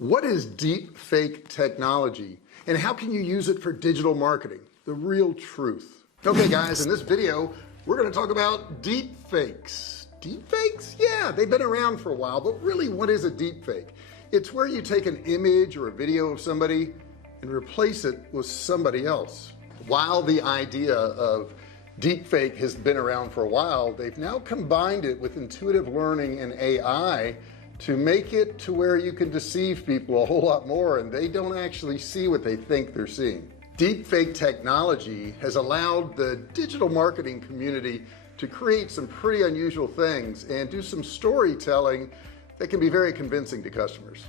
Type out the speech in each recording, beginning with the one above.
What is deep fake technology and how can you use it for digital marketing? The real truth. Okay guys, in this video we're going to talk about deep fakes. Deep fakes? Yeah, they've been around for a while, but really what is a deep fake? It's where you take an image or a video of somebody and replace it with somebody else. While the idea of deep fake has been around for a while, they've now combined it with intuitive learning and AI to make it to where you can deceive people a whole lot more and they don't actually see what they think they're seeing. Deep fake technology has allowed the digital marketing community to create some pretty unusual things and do some storytelling that can be very convincing to customers.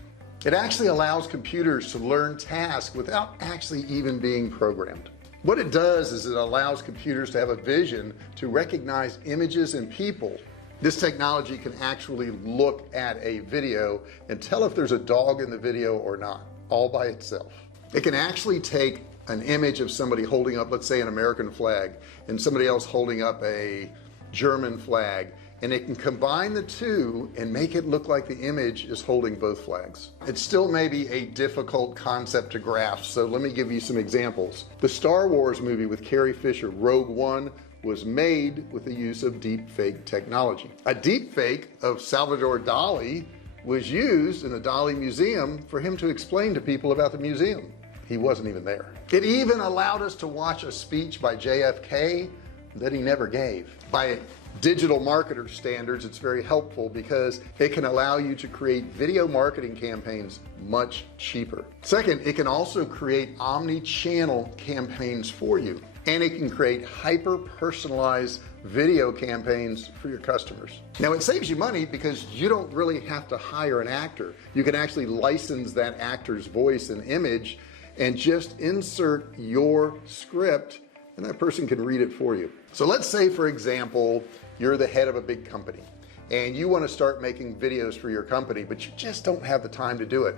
It actually allows computers to learn tasks without actually even being programmed. What it does is it allows computers to have a vision to recognize images and people. This technology can actually look at a video and tell if there's a dog in the video or not, all by itself. It can actually take an image of somebody holding up, let's say, an American flag and somebody else holding up a German flag, and it can combine the two and make it look like the image is holding both flags. It still may be a difficult concept to grasp, so let me give you some examples. The Star Wars movie with Carrie Fisher, Rogue One, was made with the use of deep fake technology. A deep fake of Salvador Dali was used in the Dali Museum for him to explain to people about the museum. He wasn't even there. It even allowed us to watch a speech by JFK that he never gave. By digital marketer standards, it's very helpful because it can allow you to create video marketing campaigns much cheaper. Second, it can also create omni-channel campaigns for you, and it can create hyper-personalized video campaigns for your customers. Now it saves you money because you don't really have to hire an actor. You can actually license that actor's voice and image and just insert your script and that person can read it for you. So let's say, for example, you're the head of a big company and you want to start making videos for your company, but you just don't have the time to do it.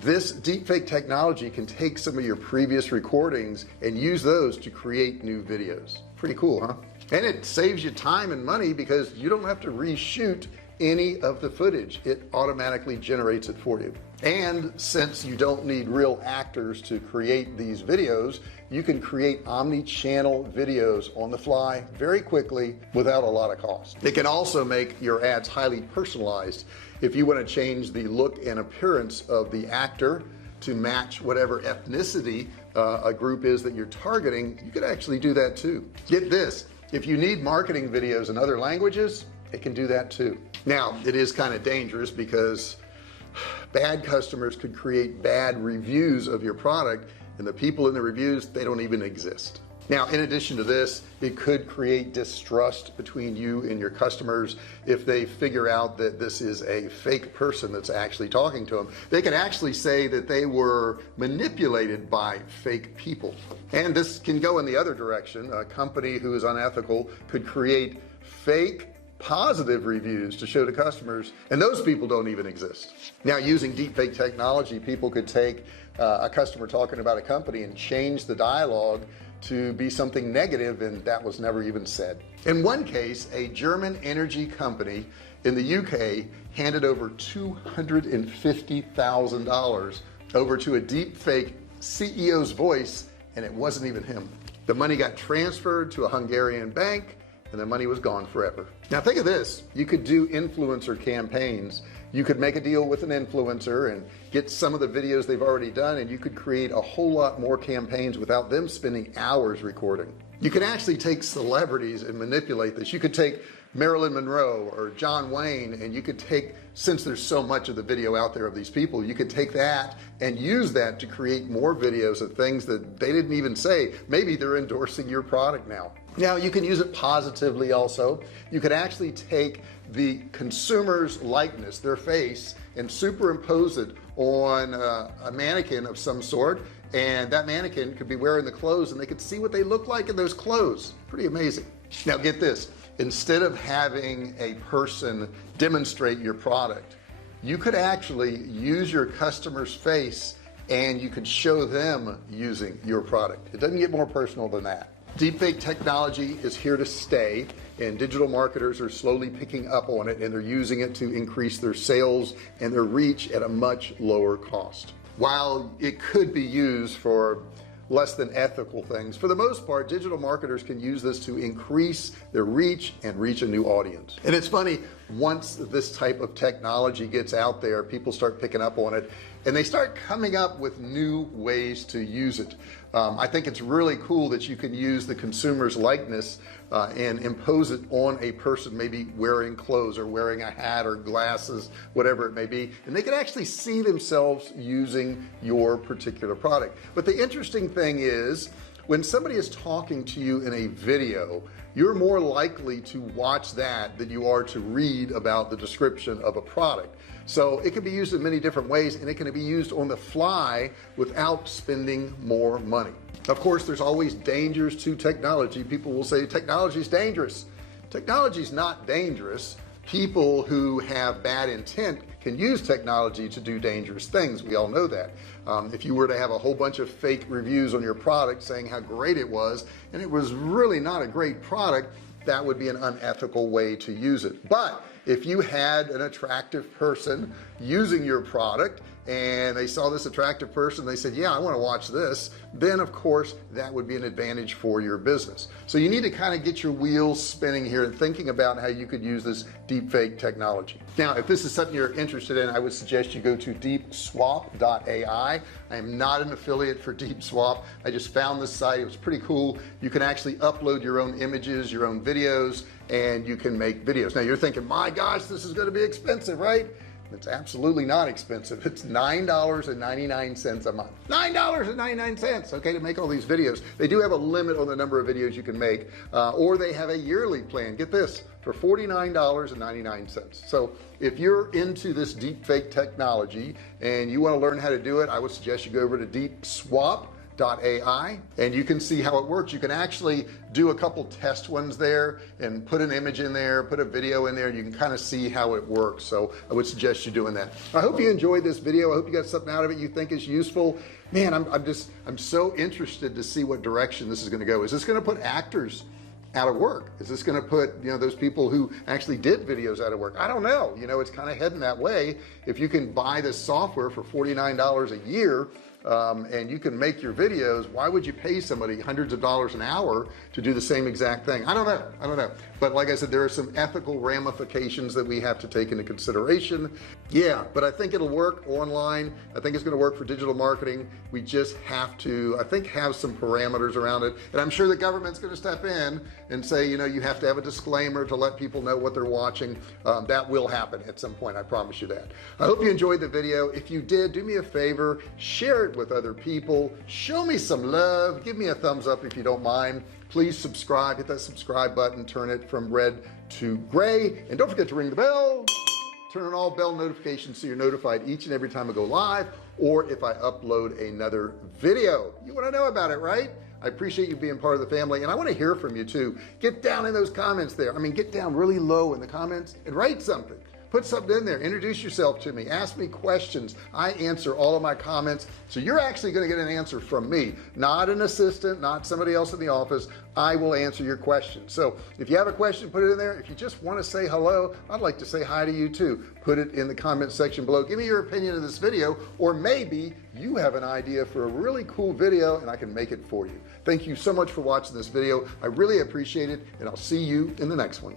This deepfake technology can take some of your previous recordings and use those to create new videos. Pretty cool, huh? And it saves you time and money because you don't have to reshoot any of the footage. It automatically generates it for you. And since you don't need real actors to create these videos, you can create omni-channel videos on the fly very quickly without a lot of cost. It can also make your ads highly personalized. If you want to change the look and appearance of the actor to match whatever ethnicity a group is that you're targeting, you could actually do that too. Get this, if you need marketing videos in other languages, it can do that too. Now it is kind of dangerous because bad customers could create bad reviews of your product, and the people in the reviews, they don't even exist. Now in addition to this, it could create distrust between you and your customers. If they figure out that this is a fake person that's actually talking to them, they can actually say that they were manipulated by fake people. And this can go in the other direction. A company who is unethical could create fake positive reviews to show to customers, and those people don't even exist. Now using deepfake technology, people could take a customer talking about a company and change the dialogue to be something negative, and that was never even said. In one case, a German energy company in the UK handed over $250,000 over to a deepfake CEO's voice, and it wasn't even him. The money got transferred to a Hungarian bank and the money was gone forever. Now think of this, you could do influencer campaigns. You could make a deal with an influencer and get some of the videos they've already done, and you could create a whole lot more campaigns without them spending hours recording. You can actually take celebrities and manipulate this. You could take Marilyn Monroe or John Wayne, and you could take, since there's so much of the video out there of these people, you could take that and use that to create more videos of things that they didn't even say. Maybe they're endorsing your product now. Now you can use it positively also. You could actually take the consumer's likeness, their face, and superimpose it on a mannequin of some sort, and that mannequin could be wearing the clothes and they could see what they look like in those clothes. Pretty amazing. Now get this, instead of having a person demonstrate your product, you could actually use your customer's face and you could show them using your product. It doesn't get more personal than that. Deepfake technology is here to stay, and digital marketers are slowly picking up on it, and they're using it to increase their sales and their reach at a much lower cost. While it could be used for less than ethical things, for the most part digital marketers can use this to increase their reach and reach a new audience. And it's funny, once this type of technology gets out there, people start picking up on it and they start coming up with new ways to use it. I think it's really cool that you can use the consumer's likeness and impose it on a person, maybe wearing clothes or wearing a hat or glasses, whatever it may be, and they can actually see themselves using your particular product. But the interesting thing is, when somebody is talking to you in a video, you're more likely to watch that than you are to read about the description of a product. So it can be used in many different ways, and it can be used on the fly without spending more money. Of course, there's always dangers to technology. People will say technology is dangerous. Technology is not dangerous. People who have bad intent can use technology to do dangerous things. We all know that. If you were to have a whole bunch of fake reviews on your product saying how great it was, and it was really not a great product, that would be an unethical way to use it. But if you had an attractive person using your product and they saw this attractive person, they said, yeah, I want to watch this, then of course that would be an advantage for your business. So you need to kind of get your wheels spinning here and thinking about how you could use this deepfake technology. Now, if this is something you're interested in, I would suggest you go to DEEPSWAP.ai. I am not an affiliate for DeepSwap. I just found this site. It was pretty cool. You can actually upload your own images, your own videos, and you can make videos. Now you're thinking, my gosh, this is going to be expensive, right? It's absolutely not expensive. It's $9.99 a month. $9.99, okay, to make all these videos. They do have a limit on the number of videos you can make, or they have a yearly plan. Get this, for $49.99. So if you're into this deepfake technology and you want to learn how to do it, I would suggest you go over to DeepSwap.ai and you can see how it works. You can actually do a couple test ones there and put an image in there, put a video in there, and you can kind of see how it works. So I would suggest you doing that. I hope you enjoyed this video. I hope you got something out of it you think is useful. Man, I'm so interested to see what direction this is going to go. Is this going to put actors out of work? Is this going to put, you know, those people who actually did videos out of work? I don't know. You know, it's kind of heading that way. If you can buy this software for $49 a year, and you can make your videos, why would you pay somebody hundreds of dollars an hour to do the same exact thing? I don't know. But like I said, there are some ethical ramifications that we have to take into consideration. Yeah, but I think it'll work online. I think it's going to work for digital marketing. We just have to, I think, have some parameters around it. And I'm sure the government's going to step in and say, you know, you have to have a disclaimer to let people know what they're watching. That will happen at some point. I promise you that. I hope you enjoyed the video. If you did, do me a favor, share it with other people, show me some love, give me a thumbs up if you don't mind. Please subscribe, hit that subscribe button, turn it from red to gray, and don't forget to ring the bell, turn on all bell notifications so you're notified each and every time I go live or if I upload another video. You want to know about it, right? I appreciate you being part of the family, and I want to hear from you too. Get down in those comments there. I mean, get down really low in the comments and write something. Put something in there, introduce yourself to me, ask me questions. I answer all of my comments, so you're actually going to get an answer from me, not an assistant, not somebody else in the office. I will answer your questions. So if you have a question, put it in there. If you just want to say hello, I'd like to say hi to you too. Put it in the comment section below. Give me your opinion of this video, or maybe you have an idea for a really cool video and I can make it for you. Thank you so much for watching this video. I really appreciate it, and I'll see you in the next one.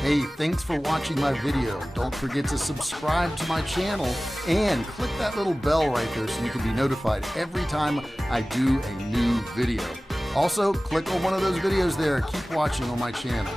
Hey, thanks for watching my video. Don't forget to subscribe to my channel and click that little bell right there so you can be notified every time I do a new video. Also, click on one of those videos there. Keep watching on my channel.